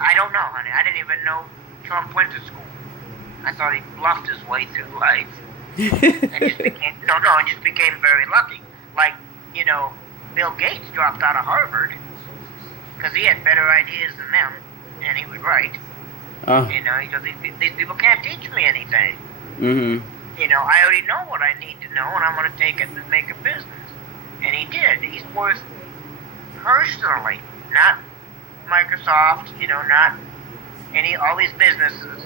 I don't know, honey. I didn't even know Trump went to school. I thought he bluffed his way through life. And just became very lucky. Like, Bill Gates dropped out of Harvard because he had better ideas than them, and he was right. He goes, these people can't teach me anything. Mm-hmm. I already know what I need to know, and I'm going to take it and make a business. And he did. He's worth, personally, not Microsoft, not all these businesses,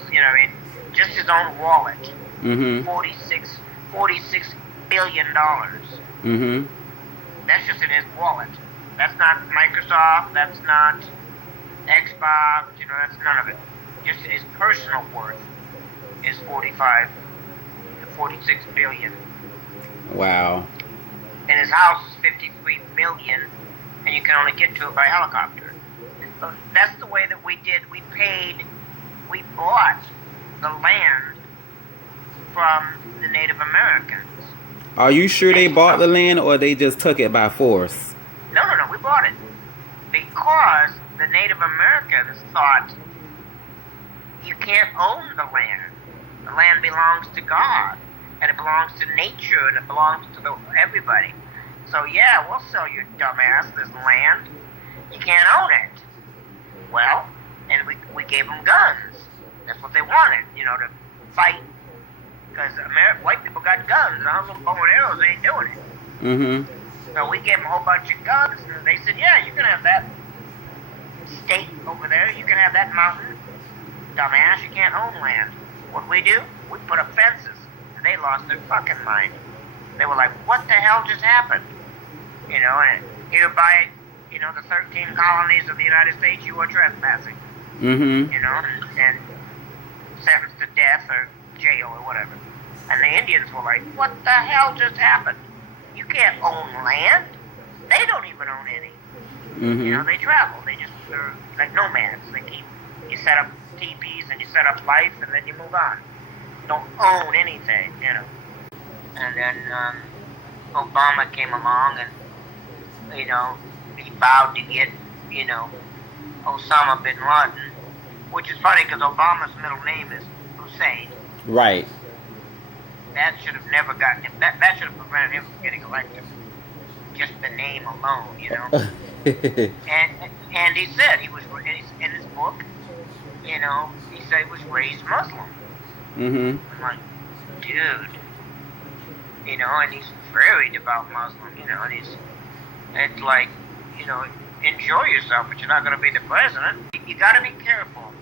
just his own wallet. Mm-hmm. $46 billion. Mm-hmm. That's just in his wallet. That's not Microsoft, that's not Xbox, that's none of it. Just his personal worth is 45 to 46 billion. Wow. And his house is 53 million, and you can only get to it by helicopter. So that's the way that we did. We bought the land from the Native Americans. Are you sure they bought the land, or they just took it by force? No, we bought it. Because the Native Americans thought you can't own the land. The land belongs to God, and it belongs to nature, and it belongs to everybody. So yeah, we'll sell your dumbass this land. You can't own it. Well, and we gave them guns. That's what they wanted, to fight. Because white people got guns, and our little bow and arrows ain't doing it. Mm-hmm. So we gave them a whole bunch of guns, and they said, yeah, you can have that state over there. You can have that mountain. Dumbass, you can't own land. What'd we do? We put up fences, and they lost their fucking mind. They were like, what the hell just happened? And hereby, the 13 colonies of the United States, you are trespassing. Mm-hmm. And sentenced to death or jail or whatever. And the Indians were like, what the hell just happened? You can't own land. They don't even own any. Mm-hmm. They travel. They're like nomads. You set up teepees and you set up life and then you move on. Don't own anything, And then Obama came along and, he vowed to get, Osama bin Laden, which is funny because Obama's middle name is Hussein. Right. That should have never gotten him. That should have prevented him from getting elected. Just the name alone, and he said he was in his book. He said he was raised Muslim. Mm-hmm. I'm like, dude. And he's very devout Muslim. And it's like, enjoy yourself, but you're not going to be the president. You got to be careful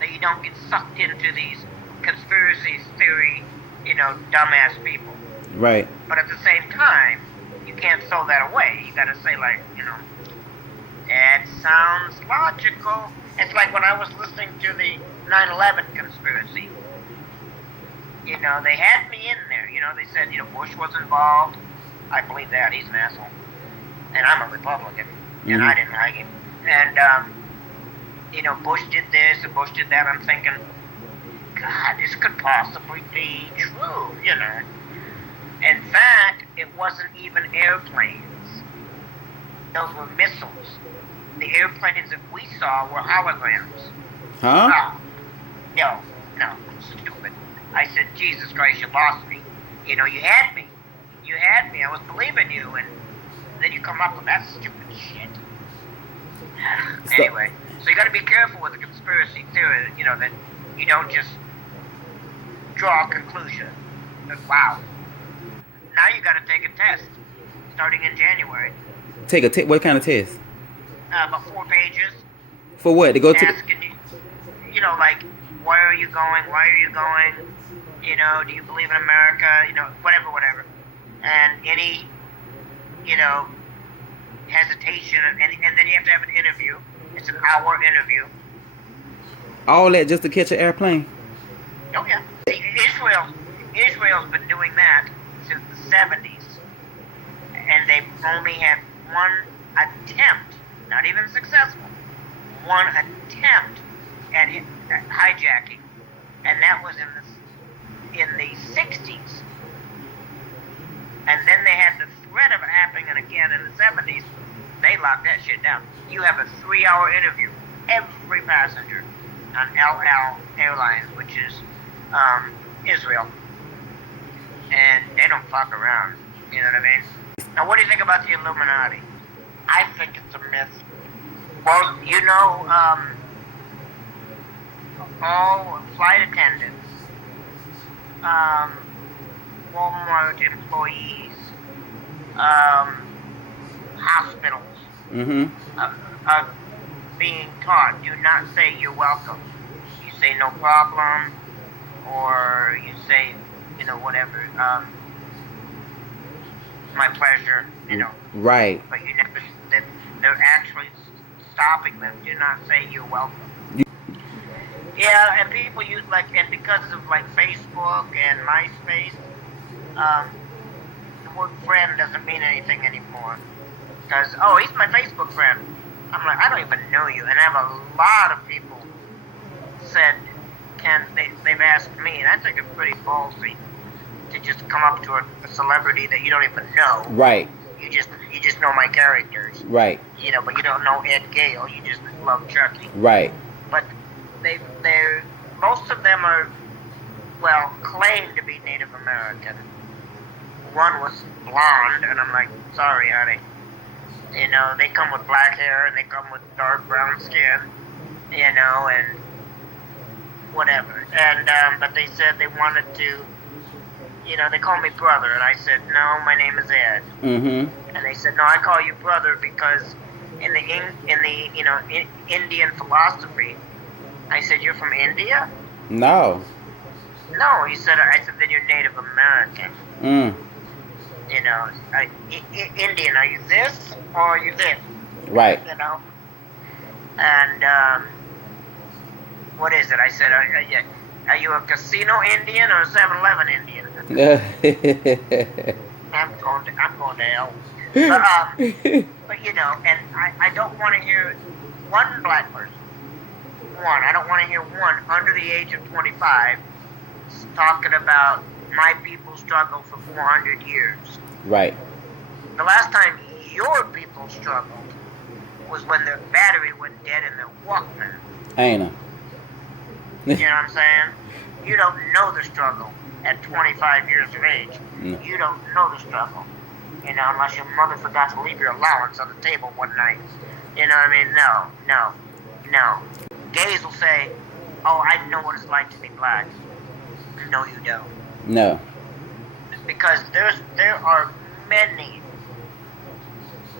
that you don't get sucked into these conspiracy theory, dumbass people. Right. But at the same time, you can't throw that away. You got to say, like, it sounds logical. It's like when I was listening to the 9/11 conspiracy. They had me in there. They said, Bush was involved. I believe that. He's an asshole. And I'm a Republican. Mm-hmm. And I didn't like him. And, Bush did this and Bush did that. I'm thinking, God, this could possibly be true, In fact, it wasn't even airplanes. Those were missiles. The airplanes that we saw were holograms. Huh? No, stupid. I said, Jesus Christ, you lost me. You had me. You had me. I was believing you, and then you come up with that stupid shit. Anyway, so you got to be careful with the conspiracy theory, that you don't just draw a conclusion. That, wow. Now you got to take a test, starting in January. What kind of test? About 4 pages. For what? To go to? Asking you, like, where are you going? Why are you going? Do you believe in America? Whatever. And any, hesitation, and then you have to have an interview. It's an hour interview. All that just to catch an airplane? Oh yeah. Israel's been doing that since the 70s, and they've only had one attempt, not even successful, one attempt at hijacking, and that was in the 60s. And then they had the threat of it happening again in the 70s. They locked that shit down. You have a 3-hour interview every passenger on LL Airlines, which is Israel, and they don't fuck around. You know what I mean? Now, what do you think about the Illuminati? I think it's a myth. Well, you know, all flight attendants, Walmart employees, hospitals are being taught, do not say you're welcome. You say no problem, or you say, you know, whatever, my pleasure, you know. Right. But you never, they're actually stopping them. Do not say you're welcome. Yeah, and people use, like, and because of, like, Facebook and MySpace, the word friend doesn't mean anything anymore. Because, oh, he's my Facebook friend. I'm like, I don't even know you. And I have a lot of people said, they've asked me, and I think it's pretty ballsy to just come up to a celebrity that you don't even know. Right. You just know my characters. Right. You know, but you don't know Ed Gale. You just love Chucky. Right. But they're most of them are, well, claim to be Native American. One was blonde, and I'm like, sorry, honey. You know, they come with black hair, and they come with dark brown skin, you know, and whatever. And, but they said they wanted to, you know, they call me brother, and I said, no, my name is Ed. And they said, no, I call you brother because in the you know, Indian philosophy, I said, you're from India? No. No, he said, I said, then you're Native American. You know, Indian, are you this or are you this? Right. You know? And, what is it? I said, are you a casino Indian or a 7-Eleven Indian? I'm going to hell. But, you know, and I don't want to hear one black person. I don't want to hear one under the age of 25 talking about my people struggle for 400 years. Right. The last time your people struggled was when their battery went dead in their Walkman. Ain't it? You know what I'm saying? You don't know the struggle at 25 years of age. No. You don't know the struggle. You know, unless your mother forgot to leave your allowance on the table one night. You know what I mean? No. Gays will say, oh, I know what it's like to be black. No, you don't. No. Because there are many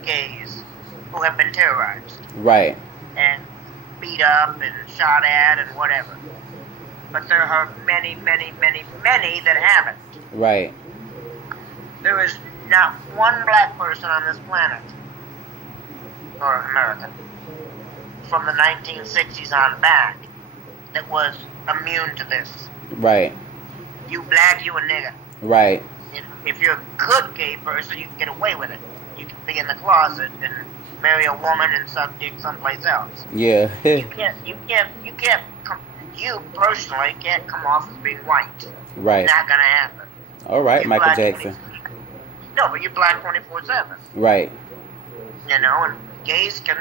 gays who have been terrorized. Right. And beat up and shot at and whatever. But there are many that haven't. Right. There is not one black person on this planet, or American, from the 1960s on back, that was immune to this. Right. You black, you a nigga. Right. If you're a good gay person, you can get away with it. You can be in the closet and marry a woman and suck dick someplace else. Yeah. You personally can't come off as being white. Right. Not gonna happen. All right, You're Michael black Jackson. No, but you're black 24/7. Right. You know, and gays can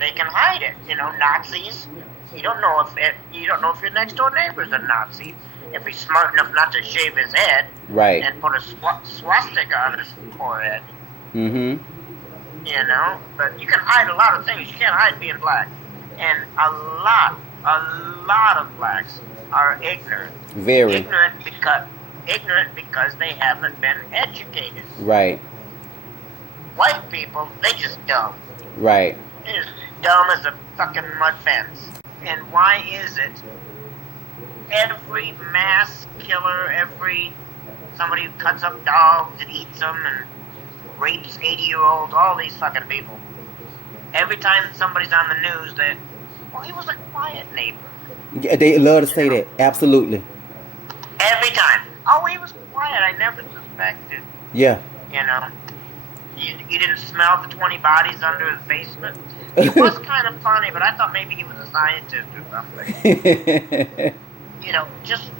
hide it. You know, Nazis. You don't know if your next door neighbor's a Nazi. If he's smart enough not to shave his head. Right. And put a swastika on his forehead. You know, but you can hide a lot of things. You can't hide being black. And a lot of blacks are ignorant. Very. Ignorant because they haven't been educated. Right. White people, they just dumb. Right. They're just dumb as a fucking mud fence. And why is it every mass killer, somebody who cuts up dogs and eats them and rapes 80-year-olds, all these fucking people, every time somebody's on the news, he was a quiet neighbor. Yeah, they love to say that. Absolutely. Every time. Oh, he was quiet. I never suspected. Yeah. You know. You didn't smell the 20 bodies under his basement? It was kind of funny, but I thought maybe he was a scientist or something. Just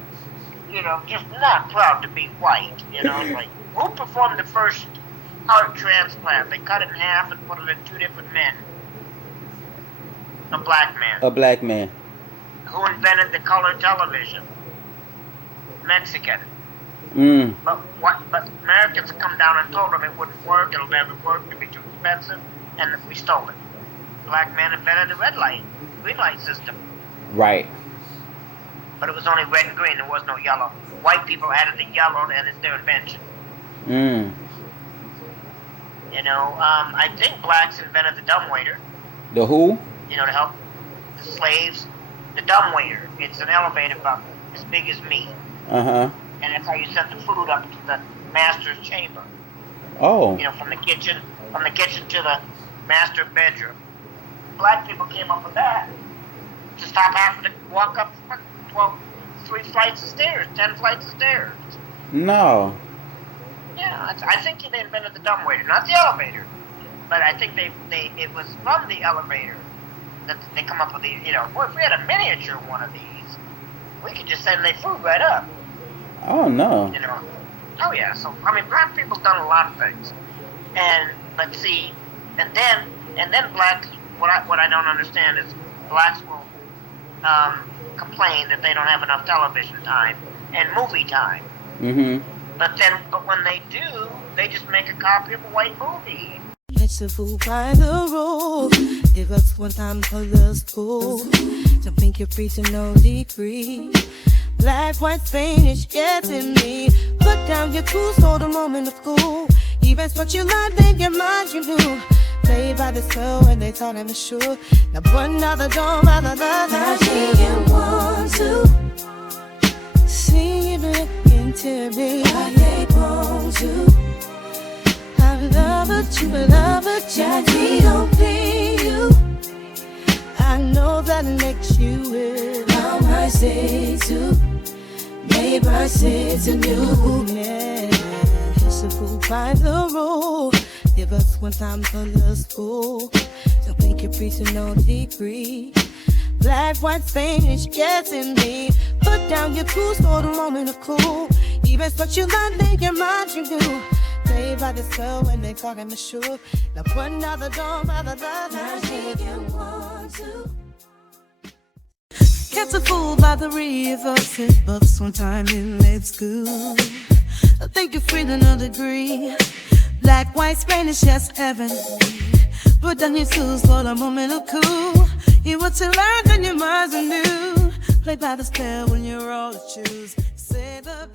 not proud to be white. You know, like, who performed the first heart transplant? They cut it in half and put it in two different men. A black man. A black man. Who invented the color television? Mexican. But Americans come down and told them it wouldn't work, it'll never work, it'll be too expensive, and we stole it. Black man invented the green light system. Right. But it was only red and green, there was no yellow. White people added the yellow, and it's their invention. You know, I think blacks invented the dumbwaiter. The who? You know, to help the slaves. The dumbwaiter. It's an elevator about as big as me. Uh-huh. And that's how you sent the food up to the master's chamber. Oh. You know, from the kitchen to the master bedroom. Black people came up with that to stop having to walk up 3 flights of stairs, 10 flights of stairs. No. Yeah, I think they invented the dumbwaiter, not the elevator. But I think it was from the elevator that they come up with the, you know, if we had a miniature one of these, we could just send their food right up. Oh, no. You know, oh yeah. So I mean, black people's done a lot of things, and then blacks. What I don't understand is blacks will complain that they don't have enough television time and movie time. But when they do, they just make a copy of a white movie. It's a fool by the rule. Give us one time for the school. Don't think you're free to no degree. Black, white, Spanish, getting me. Put down your tools for the moment of cool. Even what you like, in your mind you do. Played by the spell when they thought it was sure. Now one other door, rather than I didn't want to see you look into me. I ain't want to. I love it, you love it, Jackie, don't be you. I know that makes you ill. Now I say to, maybe I say to you, yeah. It's a fool by the rule. Give us one time for the school. Don't think you're free to no degree. Black, white, Spanish, getting me. Put down your tools for the moment of cool. Even what you like, in your mind you do. Played by the spell when they call him a sure. Now put another door, rather than I think you want to. Kept a fool by the river. Sip ups one time in late school. I think you're free to no degree. Black, white, Spanish, yes, heaven. Put down your tools for the moment of cool. You what you learned and your minds are new. Play by the spell when you're all to choose. Say the